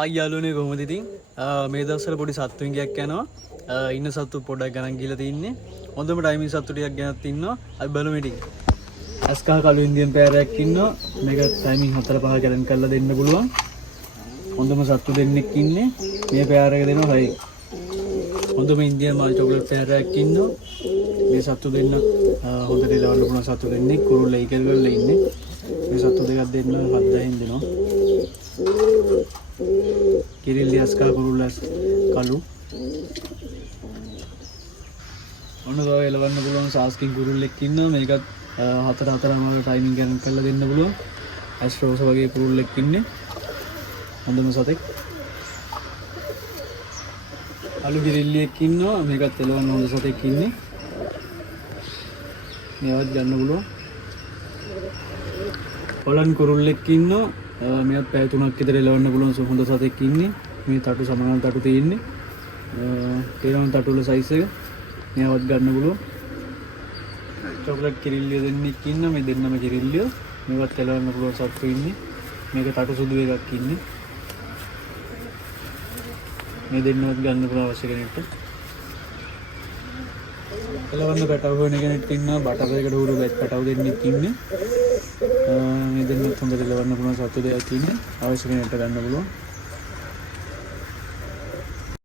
අයියාලුනේ කොහොමද ඉතින් මේ දවස්වල පොඩි සත්තු විංගයක් යනවා ඉන්න සත්තු පොඩ්ඩක් ගණන් ගිහලා තින්නේ හොඳම ටයිමින් සත්තු ටිකක් ගෙනත් ඉන්නවා අපි බලමු ඉතින් අස්කා කළු ඉන්දියන් පෑරයක් ඉන්නවා මේක ටයිමින් 4-5 ගණන් කරලා දෙන්න පුළුවන් හොඳම සත්තු දෙන්නෙක් ඉන්නේ මේ පෑරක දෙනවා 6 හොඳම ඉන්දියන් මාල් චොක්ලට් පෑරයක් ඉන්නවා මේ සත්තු දෙන්න හොඳට ලවන්න පුළුවන් සත්තු දෙන්නෙක් කුරුල්ල ඒකල් වල ඉන්නේ මේ සත්තු දෙකක් දෙන්න 7-10 දෙනවා කිරිල්ලි අස්කා කුරුල්ලස් කළු ඔන්න තව එලවන්න පුළුවන් සාස්කින් කුරුල්ලෙක් ඉන්නවා මේකත් 4-4 මාල ටයිමින් ගන්න කරලා දෙන්න පුළුවන් ඇස්ට්‍රෝස් වගේ කුරුල්ලෙක් ඉන්නේ හොඳම සතෙක් අලු කිරිල්ලියෙක් ඉන්නවා මේකත් එලවන්න හොඳ සතෙක් ඉන්නේ මේවත් ගන්න පුළුවන් හොලන් කුරුල්ලෙක් ඉන්නවා මේත් පැය 3ක් විතර එලවන්න පුළුවන් හොඳ සතෙක් ඉන්නේ මේ තටු සමාන තටු තියෙන්නේ තේරෙන තටු වල සයිස් එක මේවත් ගන්න පුළුවන් චොක්ලට් කිරිල්ලිය දෙන්නෙක් ඉන්න මේ දෙන්නම කිරිල්ලිය මේවත් එලවන්න පුළුවන් සත්තු ඉන්නේ මේක තටු සුදු එකක් ඉන්නේ මේ දෙන්නවත් ගන්න පුළුවන් අවශ්‍ය කෙනෙක්ට එලවන්න පැටව හොයන කෙනෙක් ඉන්නවා බටරයකට උරු බැත් පැටව දෙන්නෙක් ඉන්නේ මේ දෙන්නත් හොඳට එලවන්න පුළුවන් සත්තු දෙකක් ඉන්නේ අවශ්‍ය කෙනෙක්ට ගන්න පුළුවන්